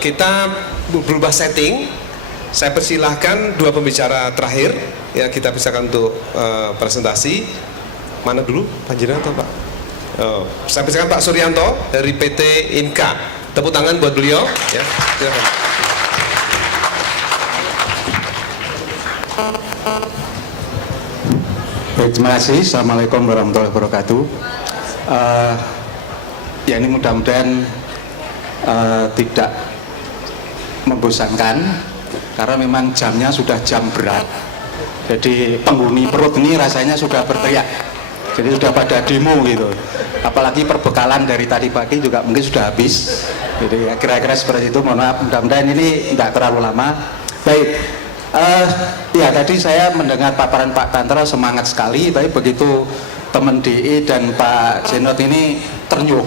kita berubah setting. Saya persilahkan dua pembicara terakhir ya, kita persilakan untuk presentasi. Mana dulu, Pak Jenderal atau Pak? Saya persilakan Pak Suryanto dari PT Inka. Tepuk tangan buat beliau. Ya, silakan. Baik, terima kasih. Assalamualaikum warahmatullahi wabarakatuh. Ya, ini mudah-mudahan tidak membosankan karena memang jamnya sudah jam berat. Jadi penghuni perut ini rasanya sudah berteriak. Jadi sudah pada demo gitu. Apalagi perbekalan dari tadi pagi juga mungkin sudah habis. Jadi ya, kira-kira seperti itu. Mohon maaf, mudah-mudahan ini tidak terlalu lama. Baik. Ya, tadi saya mendengar paparan Pak Tantra semangat sekali, tapi begitu teman DE dan Pak Jenot ini ternyuh.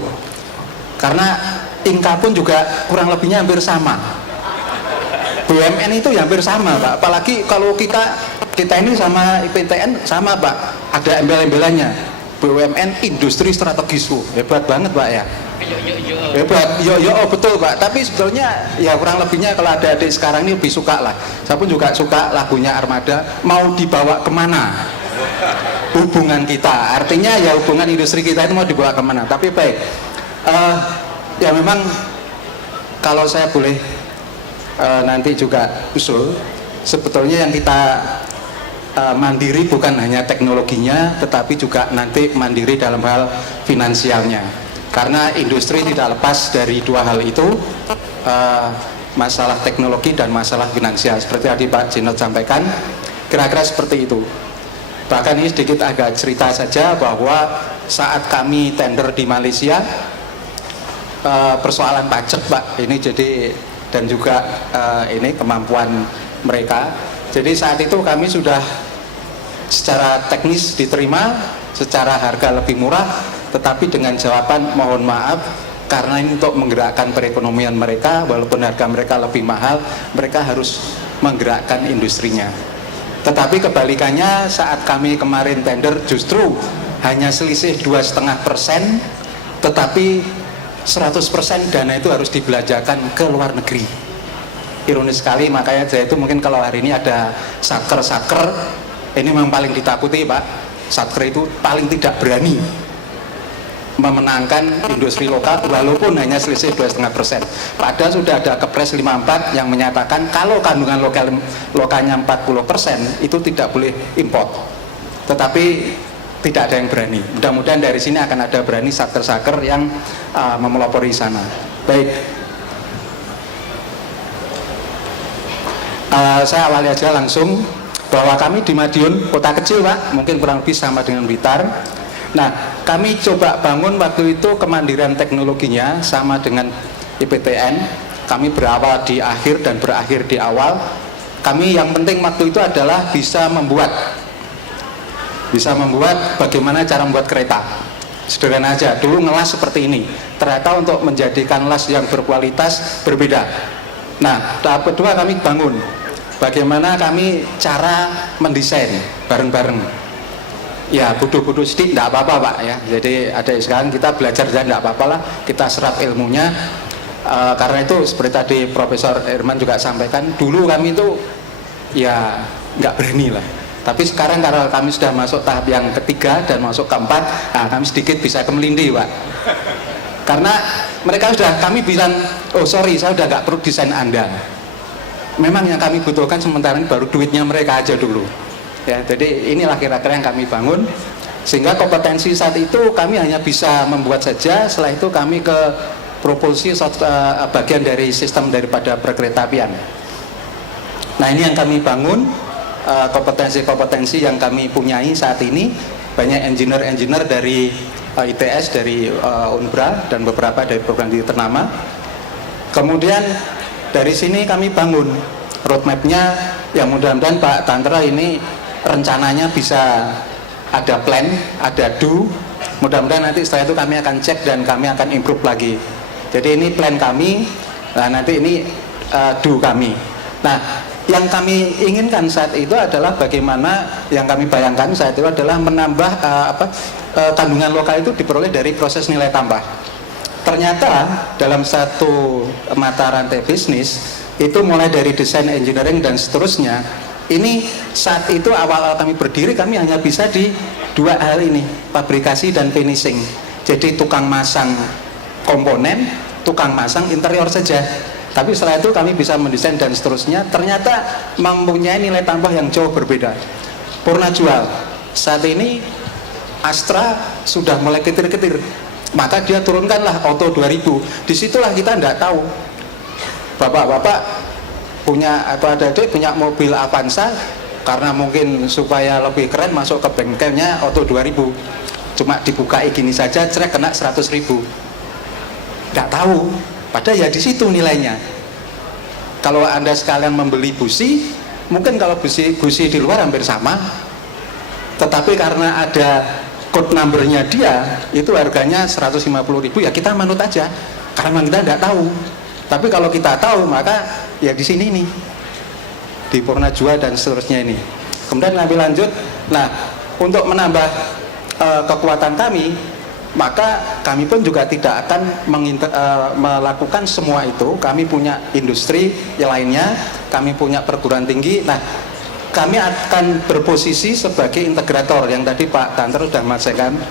Karena Inka pun juga kurang lebihnya hampir sama. BUMN itu ya hampir sama, Pak. Apalagi kalau kita ini sama IPTN sama, Pak. Ada embel-embelannya. BUMN industri strategis. Hebat banget, Pak ya. Hebat, oh betul Pak. Tapi sebetulnya ya kurang lebihnya kalau ada adik sekarang ini lebih suka lah. Saya pun juga suka lagunya Armada. Mau dibawa kemana hubungan kita? Artinya ya hubungan industri kita itu mau dibawa kemana? Tapi baik, ya memang kalau saya boleh nanti juga usul, sebetulnya yang kita mandiri bukan hanya teknologinya, tetapi juga nanti mandiri dalam hal finansialnya. Karena industri tidak lepas dari dua hal itu, masalah teknologi dan masalah finansial. Seperti tadi Pak Jenot sampaikan, kira-kira seperti itu. Bahkan ini sedikit agak cerita saja bahwa saat kami tender di Malaysia, persoalan pajak Pak, ini jadi dan juga ini kemampuan mereka. Jadi saat itu kami sudah secara teknis diterima, secara harga lebih murah, tetapi dengan jawaban mohon maaf karena ini untuk menggerakkan perekonomian mereka, walaupun harga mereka lebih mahal, mereka harus menggerakkan industrinya. Tetapi kebalikannya saat kami kemarin tender justru hanya selisih 2,5%, tetapi 100% dana itu harus dibelanjakan ke luar negeri. Ironis sekali, makanya saya itu mungkin kalau hari ini ada saker-saker, ini memang paling ditakuti Pak. Saker itu paling tidak berani memenangkan industri lokal walaupun hanya selisih 2,5%. Padahal sudah ada Kepres 54 yang menyatakan kalau kandungan lokalnya 40% itu tidak boleh import. Tetapi tidak ada yang berani. Mudah-mudahan dari sini akan ada berani saker-saker yang memelopori sana. Baik. Saya awali aja langsung bahwa kami di Madiun, kota kecil Pak, mungkin kurang lebih sama dengan Blitar. Nah, kami coba bangun waktu itu kemandirian teknologinya sama dengan IPTN. Kami berawal di akhir dan berakhir di awal. Kami yang penting waktu itu adalah bisa membuat bagaimana cara membuat kereta. Sederhana aja, dulu ngelas seperti ini. Ternyata untuk menjadikan las yang berkualitas berbeda. Nah, tahap kedua kami bangun bagaimana kami cara mendesain bareng-bareng. Ya bodoh-bodoh sedikit tidak apa-apa Pak ya. Jadi ada sekarang kita belajar dan tidak apa-apa lah, kita serap ilmunya. Karena itu seperti tadi Profesor Herman juga sampaikan, dulu kami itu ya nggak berani lah. Tapi sekarang karena kami sudah masuk tahap yang ketiga dan masuk keempat, nah kami sedikit bisa kemelindi Pak. Karena mereka sudah, kami bilang, oh sorry saya udah nggak perlu desain Anda. Memang yang kami butuhkan sementara ini baru duitnya mereka aja dulu. Ya, jadi inilah kira-kira yang kami bangun, sehingga kompetensi saat itu kami hanya bisa membuat saja. Setelah itu kami ke propulsi bagian dari sistem daripada perkeretaapian. Nah ini yang kami bangun, kompetensi-kompetensi yang kami punyai saat ini. Banyak engineer dari ITS, dari Unbra dan beberapa dari program di ternama. Kemudian dari sini kami bangun roadmapnya, yang mudah-mudahan Pak Tantra ini rencananya bisa ada plan, ada do. Mudah-mudahan nanti setelah itu kami akan cek dan kami akan improve lagi. Jadi ini plan kami, nah nanti ini do kami. Nah yang kami inginkan saat itu adalah bagaimana, yang kami bayangkan saat itu adalah menambah kandungan lokal itu diperoleh dari proses nilai tambah. ternyata dalam satu mata rantai bisnis itu mulai dari desain, engineering dan seterusnya, ini saat itu awal-awal kami berdiri kami hanya bisa di dua hal ini, fabrikasi dan finishing. Jadi tukang masang komponen, tukang masang interior saja. Tapi setelah itu kami bisa mendesain dan seterusnya, ternyata mempunyai nilai tambah yang jauh berbeda. Purna Jual saat ini Astra sudah mulai ketir-ketir, maka dia turunkanlah Auto 2000. Disitulah kita tidak tahu, bapak-bapak punya atau adik-adik punya mobil Avanza, karena mungkin supaya lebih keren masuk ke bengkelnya Auto 2000, cuma dibukai gini saja, cerek kena 100.000. Nggak tahu, padahal ya di situ nilainya. Kalau Anda sekalian membeli busi, mungkin kalau busi di luar hampir sama, tetapi karena ada code numbernya dia, itu harganya 150.000, ya kita manut aja, karena kita nggak tahu. Tapi kalau kita tahu, maka ya di sini nih, di Purna Jual dan seterusnya ini. Kemudian lebih lanjut, nah untuk menambah kekuatan kami, maka kami pun juga tidak akan melakukan semua itu. Kami punya industri yang lainnya, kami punya perguruan tinggi. Nah, kami akan berposisi sebagai integrator yang tadi Pak Tanter sudah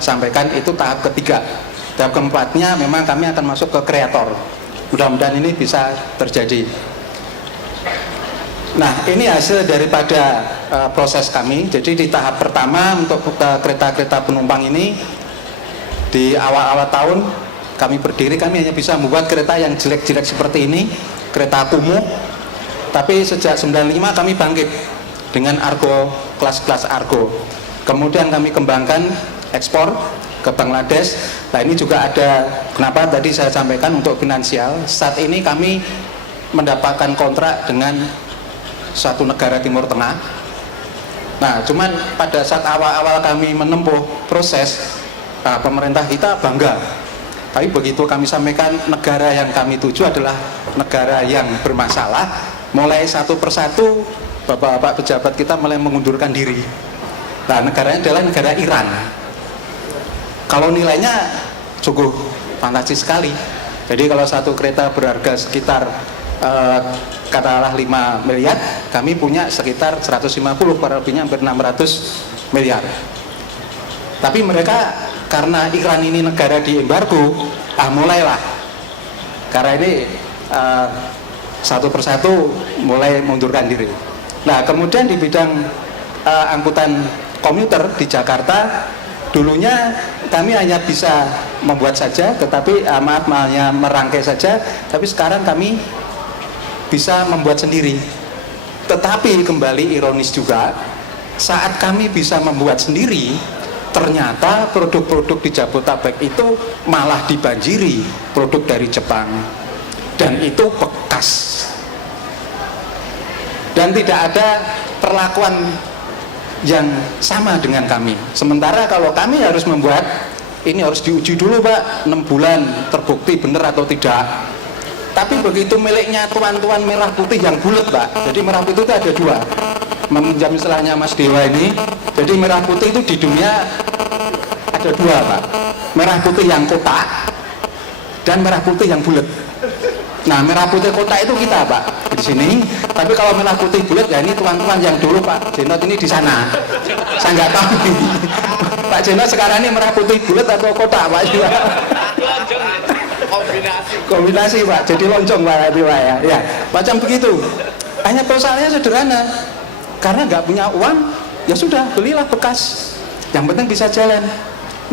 sampaikan, itu tahap ketiga. Tahap keempatnya memang kami akan masuk ke kreator. Mudah-mudahan ini bisa terjadi. Nah, ini hasil daripada proses kami. Jadi di tahap pertama untuk kereta-kereta penumpang ini, di awal-awal tahun kami berdiri, kami hanya bisa membuat kereta yang jelek-jelek seperti ini, kereta kumuh. Tapi sejak 95 kami bangkit dengan Argo, kelas-kelas Argo. Kemudian kami kembangkan ekspor ke Bangladesh. Nah, ini juga ada, kenapa tadi saya sampaikan untuk finansial. Saat ini kami mendapatkan kontrak dengan suatu negara Timur Tengah. Nah, cuman pada saat awal-awal kami menempuh proses, pemerintah kita bangga. Tapi begitu kami sampaikan negara yang kami tuju adalah negara yang bermasalah, mulai satu persatu bapak-bapak pejabat kita mulai mengundurkan diri. Nah, negaranya adalah negara Iran. Kalau nilainya cukup fantastis sekali. Jadi kalau satu kereta berharga sekitar katakanlah 5 miliar, kami punya sekitar 150, kurang lebihnya hampir 600 miliar. Tapi mereka, karena Iran ini negara di embargo, mulailah, karena ini satu persatu mulai mundurkan diri. Nah, kemudian di bidang angkutan komuter di Jakarta, dulunya kami hanya bisa membuat saja, tetapi hanya merangkai saja, tapi sekarang kami bisa membuat sendiri. Tetapi kembali ironis juga, saat kami bisa membuat sendiri, ternyata produk-produk di Jabodetabek itu malah dibanjiri produk dari Jepang, dan itu bekas, dan tidak ada perlakuan yang sama dengan kami. Sementara kalau kami harus membuat, ini harus diuji dulu Pak, 6 bulan terbukti benar atau tidak. Tapi begitu miliknya tuan-tuan merah putih yang bulat Pak, jadi merah putih itu ada dua, meminjam istilahnya Mas Dewa ini. Jadi merah putih itu di dunia ada dua Pak, merah putih yang kotak dan merah putih yang bulat. Nah, merah putih kotak itu kita Pak di sini, tapi kalau merah putih bulat ya ini tuan-tuan yang dulu Pak Jenot ini di sana. Saya nggak tahu Pak Jenot sekarang ini merah putih bulat atau kotak Pak. Kombinasi Pak, jadi loncong Pak ya. Ya, macam begitu. Hanya persoalannya sederhana, karena nggak punya uang, ya sudah belilah bekas. Yang penting bisa jalan.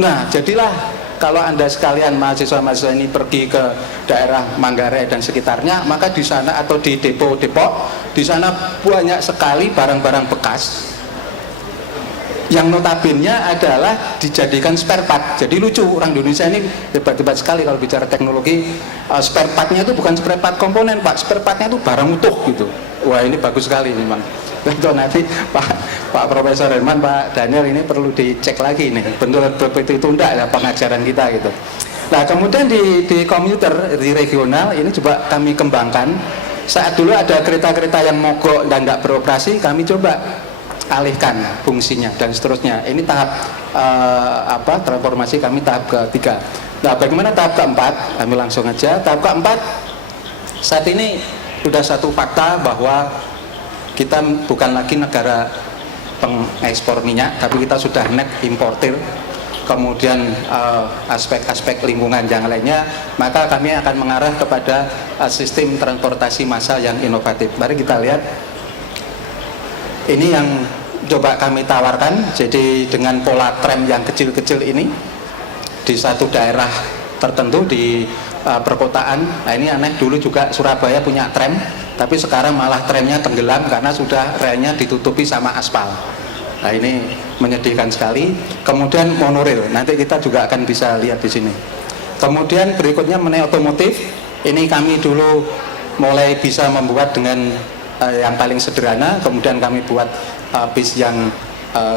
Nah, jadilah kalau Anda sekalian mahasiswa-mahasiswa ini pergi ke daerah Manggarai dan sekitarnya, maka di sana atau di depo-depo, di sana banyak sekali barang-barang bekas yang notabene adalah dijadikan spare part. Jadi lucu, orang Indonesia ini hebat-hebat sekali kalau bicara teknologi. Spare partnya itu bukan spare part komponen Pak, spare partnya itu barang utuh gitu. Wah, ini bagus sekali memang. Tentu nanti Pak Profesor Herman, Pak Daniel ini perlu dicek lagi nih, betul itu enggak ya pengajaran kita gitu. Nah, kemudian di komuter, di regional ini coba kami kembangkan. Saat dulu ada kereta-kereta yang mogok dan tidak beroperasi, kami coba alihkan fungsinya dan seterusnya. Ini tahap transformasi kami tahap ketiga. Nah, bagaimana tahap keempat? Kami langsung aja. Tahap keempat, saat ini sudah satu fakta bahwa kita bukan lagi negara pengekspor minyak, tapi kita sudah net importer. Kemudian aspek-aspek lingkungan yang lainnya, maka kami akan mengarah kepada sistem transportasi massal yang inovatif. Mari kita lihat. Ini yang coba kami tawarkan. Jadi dengan pola tram yang kecil-kecil ini di satu daerah tertentu di perkotaan. Nah, ini aneh, dulu juga Surabaya punya tram, tapi sekarang malah tramnya tenggelam karena sudah relnya ditutupi sama aspal. Nah, ini menyedihkan sekali. Kemudian monorail, nanti kita juga akan bisa lihat di sini. Kemudian berikutnya mengenai otomotif, ini kami dulu mulai bisa membuat dengan yang paling sederhana, kemudian kami buat bis yang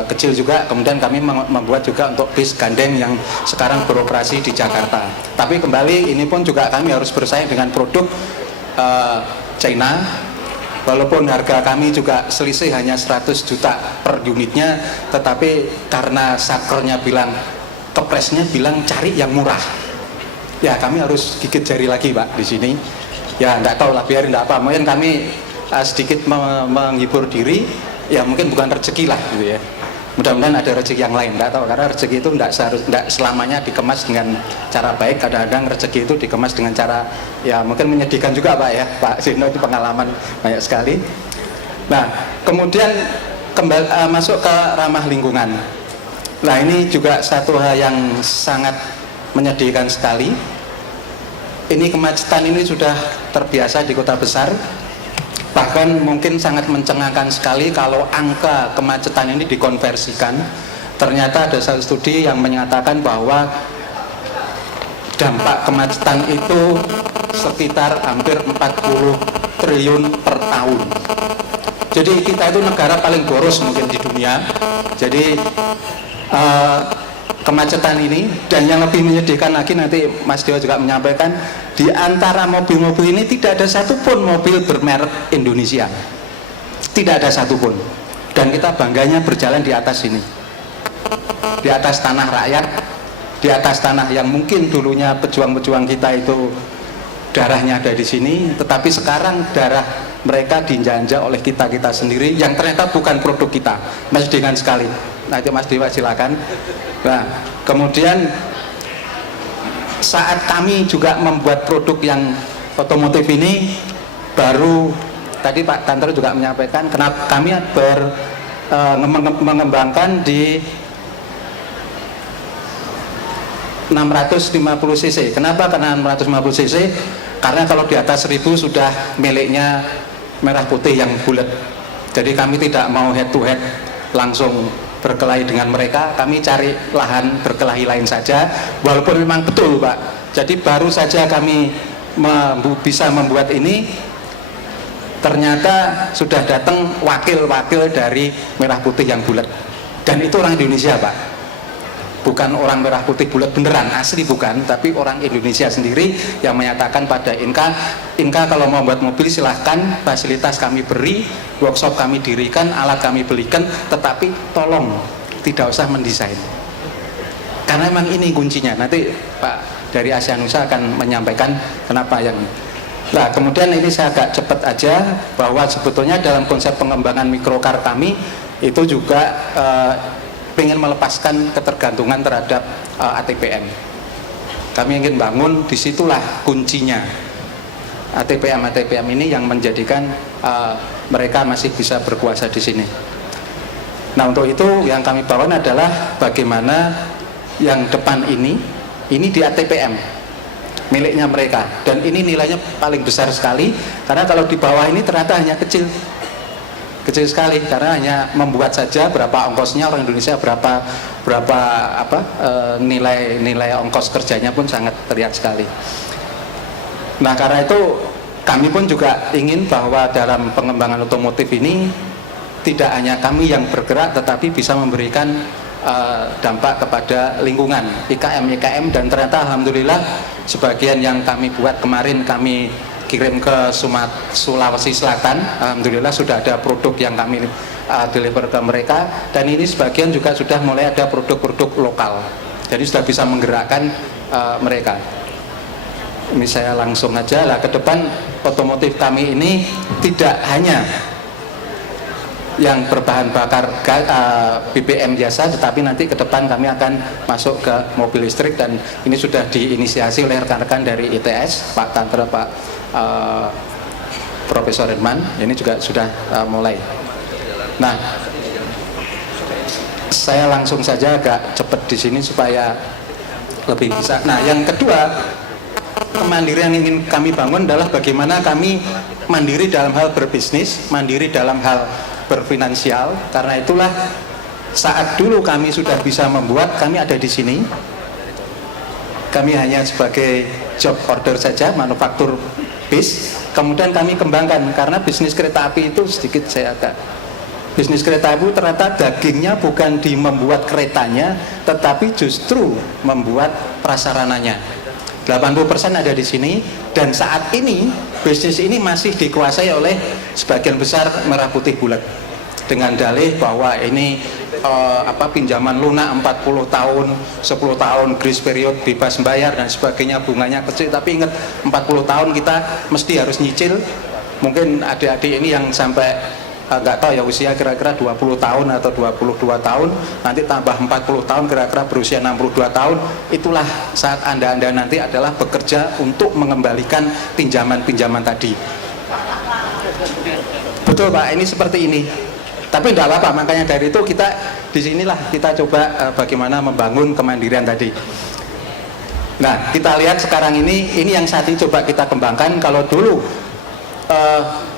kecil juga, kemudian kami membuat juga untuk bis gandeng yang sekarang beroperasi di Jakarta. Tapi kembali ini pun juga kami harus bersaing dengan produk China. Walaupun harga kami juga selisih hanya 100 juta per unitnya, tetapi karena sakernya bilang, kepresnya bilang cari yang murah. Ya, kami harus gigit jari lagi, Pak, di sini. Ya, enggak tahu lah, biarin, enggak apa. Mungkin kami sedikit menghibur diri, ya mungkin bukan rezeki lah gitu ya. Mudah-mudahan ada rezeki yang lain, enggak tahu, karena rezeki itu enggak selamanya dikemas dengan cara baik. Kadang-kadang rezeki itu dikemas dengan cara ya mungkin menyedihkan juga, Pak ya. Pak Zino itu pengalaman banyak sekali. Nah, kemudian kembali masuk ke ramah lingkungan. Nah, ini juga satu hal yang sangat menyedihkan sekali. Ini kemacetan ini sudah terbiasa di kota besar. Bahkan mungkin sangat mencengangkan sekali kalau angka kemacetan ini dikonversikan. Ternyata ada satu studi yang menyatakan bahwa dampak kemacetan itu sekitar hampir 40 triliun per tahun. Jadi kita itu negara paling boros mungkin di dunia. Jadi kemacetan ini, dan yang lebih menyedihkan lagi, nanti Mas Dewa juga menyampaikan, di antara mobil-mobil ini tidak ada satupun mobil bermerek Indonesia, tidak ada satupun. Dan kita bangganya berjalan di atas ini, di atas tanah rakyat, di atas tanah yang mungkin dulunya pejuang-pejuang kita itu darahnya ada di sini, tetapi sekarang darah mereka diinjak-injak oleh kita sendiri yang ternyata bukan produk kita. Menyedihkan sekali. Nanti Mas Dewa silakan. Nah, kemudian saat kami juga membuat produk yang otomotif ini, baru tadi Pak Tanter juga menyampaikan kenapa kami mengembangkan di 650 cc. Kenapa? Karena 650 cc, karena kalau di atas 1000 sudah miliknya Merah Putih yang bulat. Jadi kami tidak mau head to head langsung berkelahi dengan mereka, kami cari lahan berkelahi lain saja, walaupun memang betul, Pak. Jadi baru saja kami bisa membuat ini, ternyata sudah datang wakil-wakil dari Merah Putih yang bulat, dan itu orang Indonesia, Pak. Bukan orang Merah Putih bulat beneran, asli bukan, tapi orang Indonesia sendiri yang menyatakan pada Inka kalau mau buat mobil silahkan, fasilitas kami beri, workshop kami dirikan, alat kami belikan, tetapi tolong tidak usah mendesain, karena memang ini kuncinya. Nanti Pak dari Asianusa akan menyampaikan kenapa yang. Nah, kemudian ini saya agak cepat aja, bahwa sebetulnya dalam konsep pengembangan mikrocar kami itu juga ingin melepaskan ketergantungan terhadap ATPM. Kami ingin bangun, disitulah kuncinya. ATPM ini yang menjadikan mereka masih bisa berkuasa di sini. Nah, untuk itu yang kami bangun adalah bagaimana yang depan ini di ATPM miliknya mereka, dan ini nilainya paling besar sekali, karena kalau di bawah ini ternyata hanya kecil sekali, karena hanya membuat saja berapa ongkosnya, orang Indonesia berapa nilai ongkos kerjanya pun sangat terlihat sekali. Nah, karena itu kami pun juga ingin bahwa dalam pengembangan otomotif ini tidak hanya kami yang bergerak, tetapi bisa memberikan dampak kepada lingkungan, IKM, dan ternyata alhamdulillah sebagian yang kami buat kemarin kami kirim ke Sulawesi Selatan, alhamdulillah sudah ada produk yang kami deliver ke mereka, dan ini sebagian juga sudah mulai ada produk-produk lokal. Jadi sudah bisa menggerakkan mereka. Ini saya langsung aja lah, ke depan otomotif kami ini tidak hanya yang berbahan bakar BBM biasa, tetapi nanti ke depan kami akan masuk ke mobil listrik, dan ini sudah diinisiasi oleh rekan-rekan dari ITS, Pak Tantra, Pak Profesor Herman, ini juga sudah mulai. Nah, saya langsung saja agak cepat di sini supaya lebih bisa. Nah, yang kedua, kemandirian yang ingin kami bangun adalah bagaimana kami mandiri dalam hal berbisnis, mandiri dalam hal berfinansial. Karena itulah saat dulu kami sudah bisa membuat, kami ada di sini. Kami hanya sebagai job order saja, manufaktur bis. Kemudian kami kembangkan, karena bisnis kereta api itu sedikit saya agak, bisnis kereta api ternyata dagingnya bukan di membuat keretanya, tetapi justru membuat prasarananya. 80% ada di sini, dan saat ini bisnis ini masih dikuasai oleh sebagian besar Merah Putih Bulat dengan dalih bahwa ini pinjaman lunak 40 tahun, 10 tahun grace period, bebas bayar dan sebagainya, bunganya kecil. Tapi ingat, 40 tahun kita mesti harus nyicil. Mungkin adik-adik ini yang sampai nggak tahu ya usia kira-kira 20 tahun atau 22 tahun, nanti tambah 40 tahun kira-kira berusia 62 tahun. Itulah saat Anda nanti adalah bekerja untuk mengembalikan pinjaman-pinjaman tadi. Betul Pak, ini seperti ini. Tapi tidak apa-apa, makanya dari itu kita disinilah kita coba bagaimana membangun kemandirian tadi. Nah, kita lihat sekarang ini yang saat ini coba kita kembangkan. Kalau dulu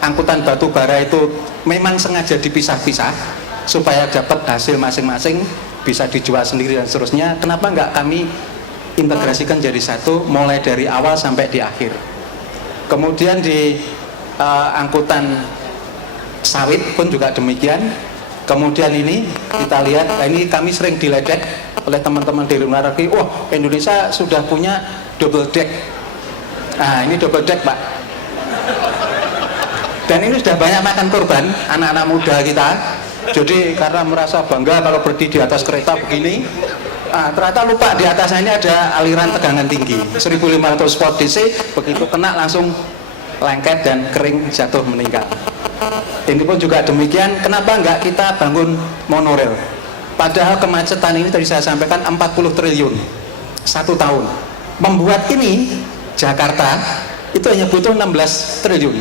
angkutan batu bara itu memang sengaja dipisah-pisah supaya dapat hasil masing-masing, bisa dijual sendiri dan seterusnya. Kenapa enggak kami integrasikan jadi satu, mulai dari awal sampai di akhir. Kemudian di angkutan sawit pun juga demikian. Kemudian ini kita lihat, ini kami sering diledek oleh teman-teman di luar negeri. Wah, Indonesia sudah punya double deck. Nah, ini double deck Pak. Dan ini sudah banyak makan korban anak-anak muda kita. Jadi karena merasa bangga kalau berdiri di atas kereta begini, ternyata lupa di atasnya ini ada aliran tegangan tinggi 1500 volt DC, begitu kena langsung lengket dan kering, jatuh meninggal. Ini pun juga demikian. Kenapa enggak kita bangun monorail? Padahal kemacetan ini tadi saya sampaikan 40 triliun 1 tahun. Membuat ini Jakarta itu hanya butuh 16 triliun.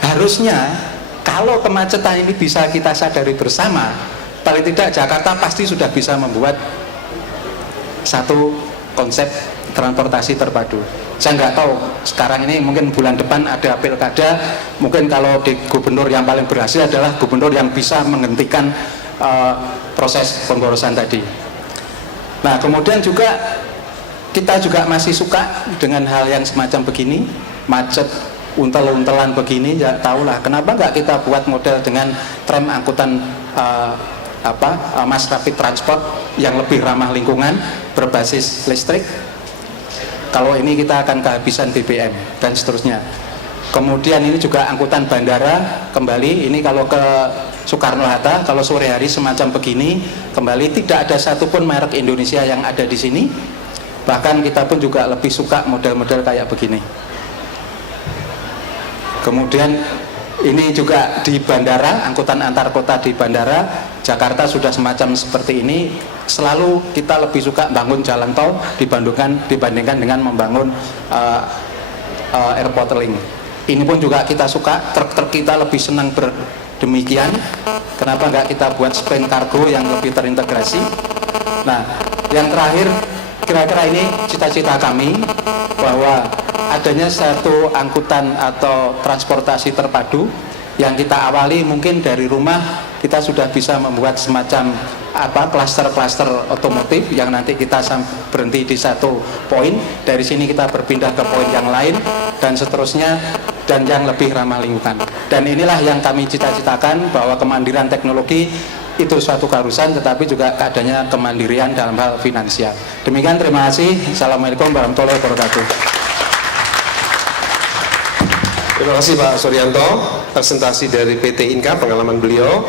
Harusnya kalau kemacetan ini bisa kita sadari bersama, paling tidak Jakarta pasti sudah bisa membuat satu konsep transportasi terpadu. Saya nggak tahu sekarang ini, mungkin bulan depan ada pilkada, mungkin kalau di gubernur yang paling berhasil adalah gubernur yang bisa menghentikan proses pemborosan tadi. Nah, kemudian juga kita juga masih suka dengan hal yang semacam begini, macet untel-untelan begini. Ya tahulah kenapa nggak kita buat model dengan tram angkutan mass rapid transport yang lebih ramah lingkungan, berbasis listrik. Kalau ini kita akan kehabisan BBM dan seterusnya. Kemudian ini juga angkutan bandara, kembali ini kalau ke Soekarno-Hatta, kalau sore hari semacam begini, kembali tidak ada satupun merek Indonesia yang ada di sini. Bahkan kita pun juga lebih suka model-model kayak begini. Kemudian ini juga di bandara, angkutan antar kota di bandara, Jakarta sudah semacam seperti ini. Selalu kita lebih suka bangun jalan tol dibandingkan dengan membangun airport link. Ini pun juga kita suka, truk-truk kita lebih senang berdemikian. Kenapa nggak kita buat spend cargo yang lebih terintegrasi? Nah, yang terakhir, kira-kira ini cita-cita kami, bahwa adanya satu angkutan atau transportasi terpadu yang kita awali mungkin dari rumah. Kita sudah bisa membuat semacam klaster-klaster otomotif yang nanti kita berhenti di satu poin, dari sini kita berpindah ke poin yang lain dan seterusnya, dan yang lebih ramah lingkungan. Dan inilah yang kami cita-citakan, bahwa kemandirian teknologi itu suatu keharusan, tetapi juga adanya kemandirian dalam hal finansial. Demikian, terima kasih. Assalamualaikum warahmatullahi wabarakatuh. Terima kasih Pak Suryanto, presentasi dari PT Inka, pengalaman beliau.